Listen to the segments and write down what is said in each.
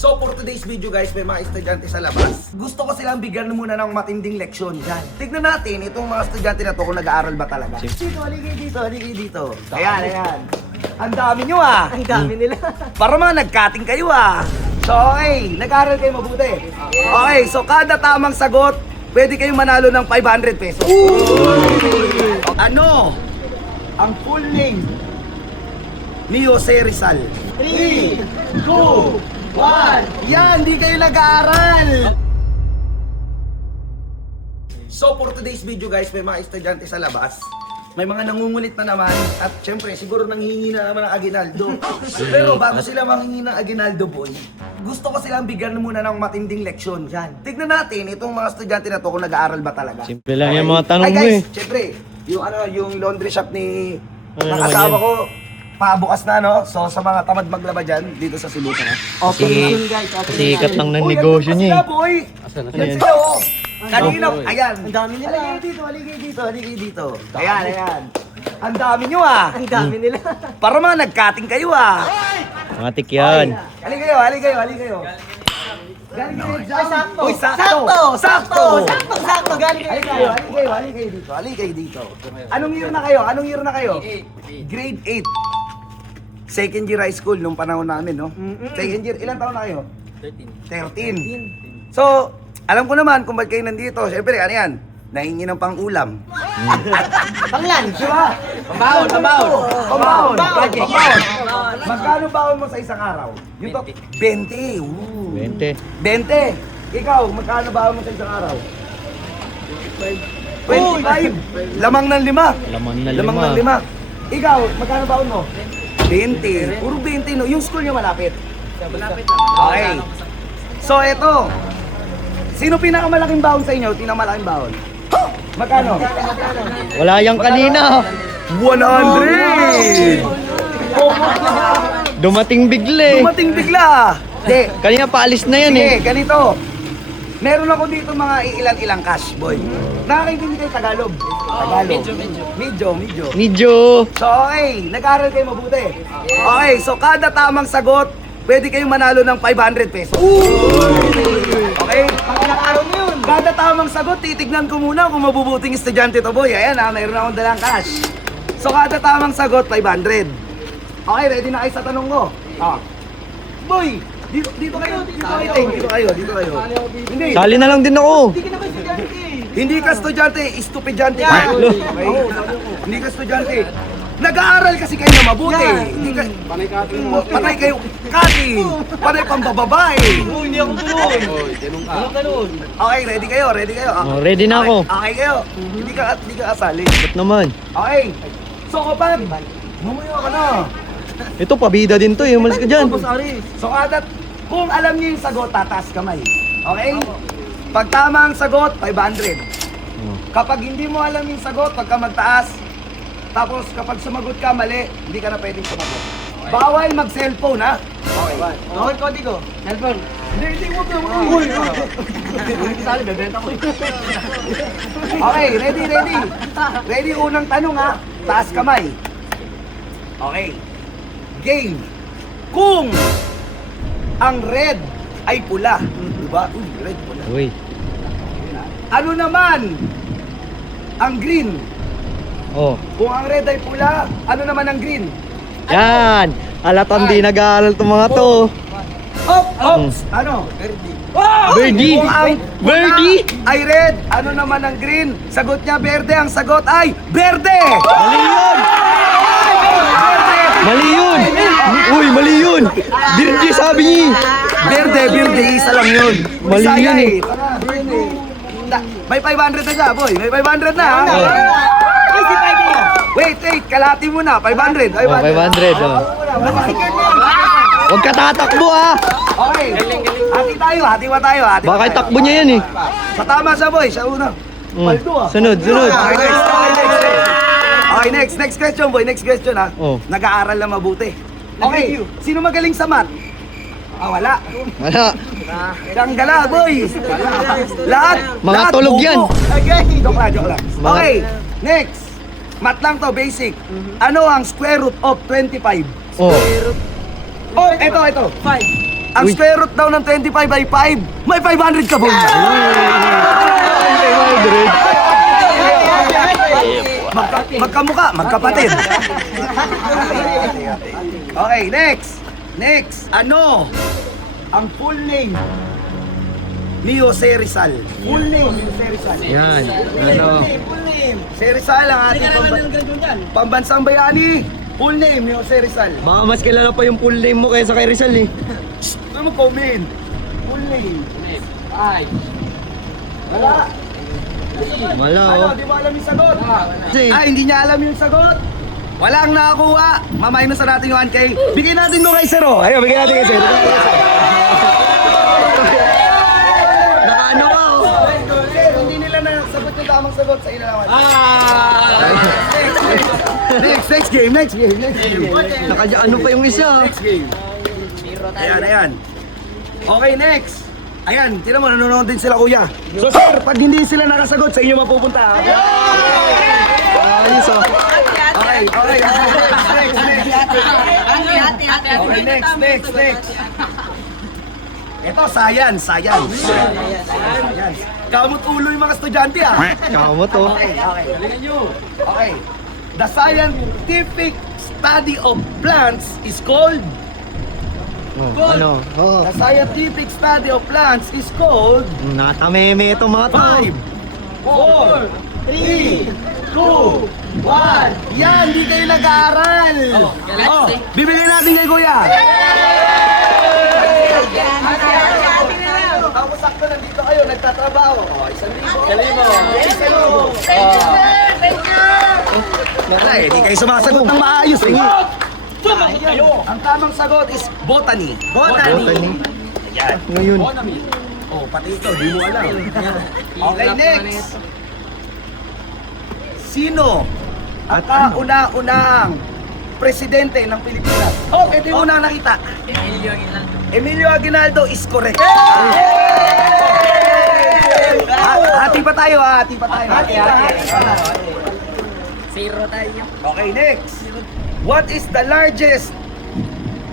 So for today's video guys, may mga estudyante sa labas. Gusto ko silang bigyan muna ng matinding leksyon dyan. Tignan natin itong mga estudyante na to kung nag-aaral ba talaga. Dito, haligay dito, haligay dito. Ayan, ayan. Ang dami nyo ah. Ang dami nila. Para mga nag-cutting kayo ah. So okay, nag-aaral kayo mabuti. Okay, so kada tamang sagot, pwede kayong manalo ng 500 pesos. Ano ang full name ni Jose Rizal? 3, 2, 1. Yan, di kayo nag-aaral. So for today's video guys, may mga estudyante sa labas. May mga nangungulit na naman at syempre siguro nanghihingi na naman ng aginaldo. Pero bago sila manghingi ng aginaldo boy, gusto ko silang bigyan muna ng matinding leksyon dyan. Tignan natin itong mga estudyante na to kung nag-aaral ba talaga. Simple lang yung mga tanong Ay mo guys, eh. syempre, yung laundry shop ni Ano ng naman asawa yan? ko, pabukas na no. So sa mga tamad maglaba dyan, dito sa Cebu na. Open soon guys, open Sikat lang ng Uy, negosyo nandun niya pa sila, boy. Let's Ayan. go! Kanina, ayan. Ang dami nila. Haligay dito, haligay dito, haligay dito. Ayan, ayan. Ang dami nyo ah. Ang dami nila. Para mga nag-cutting kayo ah. Mga tik yan. Haligay kayo, haligay kayo, haligay kayo. Galing kayo exam. Sakto. Uy, sakto. Sakto. Sakto. Galing Haligay kayo. kayo, haligay kayo, haligay kayo dito, haligay kayo dito. Anong year na kayo? Anong year na kayo? Grade 8. Second year high school nung panahon namin, no? Second year, ilang taon na kayo? 13. So, alam ko naman kung ba't kayo nandito. Siyempre, ano yan? Nahingi ng pang-ulam. Panglan. Di ba? Pambawon. Pambawon. Budget. Pambawon. Magkano baon mo sa isang araw? Yung to, 20. Ooh. 20. 20. Ikaw, magkano baon mo sa isang araw? 25. Lamang ng lima. Lamang na Lamang ng lima. Ikaw, magkano baon mo? 20. Puro 20, no? Yung school niyo malapit? Malapit lang. Okay. So, eto. Sino pinakamalaking baon sa inyo? Pinakamalaking baon? Magkano? Wala yang kanina. 100! Dumating bigla eh. Dumating bigla! Hindi. Kanina paalis na yan Sige, eh. ganito. Meron ako dito mga ilang cash, boy. Nakakaintindi kayo Tagalog? Tagalog. Medyo. Medyo. So, okay. Nag-aaral kayo mabuti. Okay, so kada tamang sagot, pwede kayong manalo ng 500 pesos. Okay? Pagkakaroon yun. Kada tamang sagot, titignan ko muna kung mabubuting estudyante to, boy. Ayan ha, mayroon akong dalang cash. So, kada tamang sagot, 500. Okay, ready na kayo sa tanong ko? Boy, dito kayo. Dito kayo. Hindi. Sali na lang din ako. Hindi ka naman estudyante eh. Hindi ka estudyante, estupidyante ka. Okay? Hindi ka estudyante. Nag-aaral kasi kayo na mabuti. Hindi ka... Patay kayo cutting. Patay pambababae. Hindi ako tuloy. Okay, ready kayo. Oh, ready na ako. Okay kayo. Hindi ka kasali. Ba't naman? Okay. So kapag mumuyo ka na. Ito, pabida din to eh. Umalis ka dyan. So kadat, kung alam niyo yung sagot, tataas kamay. Okay? Pag tama ang sagot, 500. Kapag hindi mo alam yung sagot, pagka magtaas, tapos kapag sumagot ka mali, hindi ka na pwedeng sumagot. Bawal mag-cellphone, ha? Okay. Okay, kodi ko. Cellphone. Hindi, huwag na. Uy! Sali, bebenta ko. Okay, ready. Ready, unang tanong, ha? Taas kamay. Okay. Game. Kung ang red ay pula, diba? Uy, red pula. Uy. Ano naman ang green? Oh. Kung ang red ay pula, ano naman ang green? Yan. Alatang di nag-aaral itong mga to. Ops! Ano? Wow! Birdie! Kung ang Birdie! pula ay red, ano naman ang green? Sagot niya berde, ang sagot ay berde! Mali yun! Mali yun! Uy, mali yun! Birdi sabi niya. Berde, isa lang yun. Mali Bisaya yun eh. Tara, berde. May 500 na siya, boy. May 500 na, ha? Ay, si Pwede. Wait, kalati mo na. 500. Oh, 500 oh. Huwag ka tatakbo ah! Okay. Hati ba tayo? Baka itakbo niya yan eh. Sa tama siya, boy. Siya una. Paldo, ah. Sunod. Okay, next question, boy. Next question, ha? Oh. Nag-aaral na mabuti. Okay, sino magaling sa math? Wala. Wala. Danggala, boy. Lahat. Mga lahat tulog buko. yan. Okay, joke lang. Mga- Okay, next. Math lang to, basic. Ano ang square root of 25? Oh. Oh, ito. 5. Ang square root daw ng 25 ay 5. May 500 ka, boy. Magkamuka, magkapatid. Okay, next. Next. Ano ang full name ni Jose Rizal? Full name ni Jose Rizal. Yan. Ano? Jose Rizal ang ating pambansang bayani. Full name ni Jose Rizal. Baka mas kilala pa yung full name mo kaysa kay Rizal eh. Ano mo comment? Full name. Ay. Wala. Wala Ano, oh. di mo alam yung sagot? Kasi, Hindi niya alam yung sagot. Walang nakakuha. Maminus na natin yung 1K. Bigyan natin mo kay Zero. Ayun, bigyan natin kay Zero. nakaano ka oh. Sir, hindi nila nasagot yung tamang sagot sa inalawan. Next game. Ano pa yung isa? Next game. Ayan. Okay, next. Ayan, tinan mo, nanonood din sila kuya. So sir, pag hindi sila nakasagot, sa inyo mapupunta. Ayos oh. Okay. Next. Ito, science. Kamot ulo yung mga estudyante ah. Kamo to. Okay. The scientific study of plants is called... Ano? Oh. The scientific study of plants is called... Natameme ito mga to. 5, 4, 3, 2, 1. Yan, di kayo nag-aaral. Bibigyan natin kay kuya. Ako sakto nandito kayo, nagtatrabaho. 1,000. Wala eh, di kayo sumasagot ng maayos eh. Ang tamang sagot is botany. Botany. Yan. Ngayon. Oh, pati ito, di mo alam. Okay, next. Sino ang kauna-unang presidente ng Pilipinas? Oh, ito yung unang nakita. Emilio Aguinaldo is correct. Hati pa tayo. Hati. Zero tayo. Okay, next. What is the largest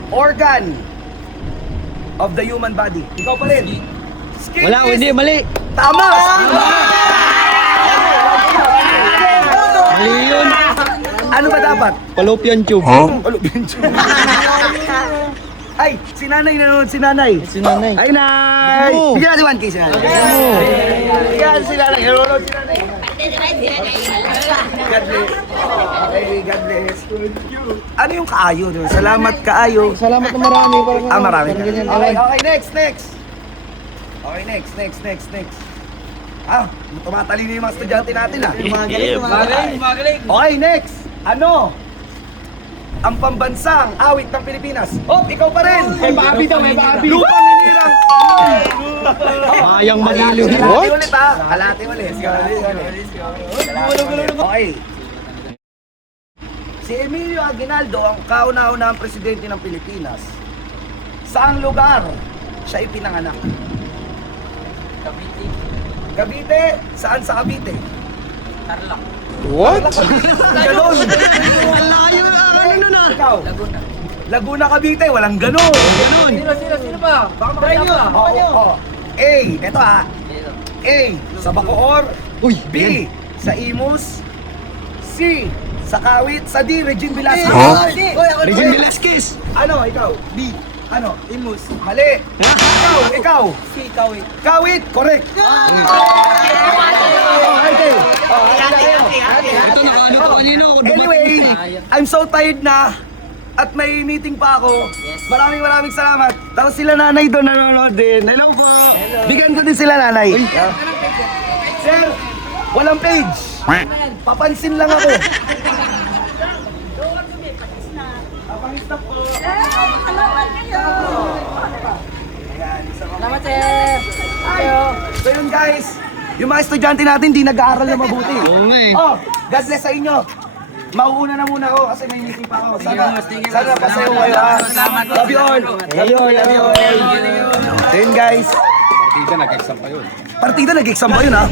organ of the human body? Ikaw pa rin. Skin Wala, is... hindi, mali. Tama! Mali yun. Ano ba dapat? Fallopian tube. Ay, si nanay nanonood, si nanay. Si nanay. Ay, nay! Oo. Bigyan natin 1K si nanay. Bigyan natin si nanay. Nanonood si nanay. God bless. Okay, God bless. Ano yung kaayo? Salamat kaayo. Salamat na marami. Marami. Ganyan, Okay, next. Okay, next. Tumatalino yung mga estudyante natin ah. Magaling. Okay, next. Ano ang pambansang awit ng Pilipinas? Oh, ikaw pa rin! May baabi. Lupang hinirang! Mayang maliliw. Alati ulit ha! Alati ulit. Okay. Si Emilio Aguinaldo ang kauna-unahang presidente ng Pilipinas. Saang lugar siya ipinanganak? Cavite? Saan sa Cavite? Tarlac. What? Ganon! Malayo na. Ano nun ah? Ikaw? Laguna, Cavite, walang ganon! Sino ba? Baka makasama. Oo. A, eto ha. A, sa Bacoor. Uy, B, sa Imus. C, sa Kawit. Sa D, Regine Velasquez. Regine Velasquez. Ano, ikaw? B. Ano? Imus. Mali. Ikaw. Si Kawit. Kawit, correct. Okay. Ito nakaano ko kanino. Anyway, I'm so tired na. At may meeting pa ako. Maraming salamat. Tapos sila nanay doon nanonood din. Hello po. Bigyan ko din sila nanay. Sir, walang page. Papansin lang ako. Papangistap po. Salamat, sir. So yun guys, yung mga estudyante natin di nag-aaral na mabuti. Oo nga eh. Oh, God bless sa inyo. Mauuna na muna ako kasi may meeting pa ako. Sana pasayo kayo ha. Love you all. So yun guys. Partida nag-exam pa yun ha.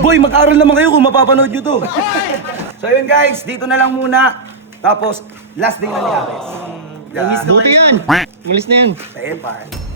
Boy, mag-aaral naman kayo kung mapapanood nyo to. So yun guys, dito na lang muna. Tapos, last day na ni Ares. Yan. Buti yan. Malis na yan. Sa Empire.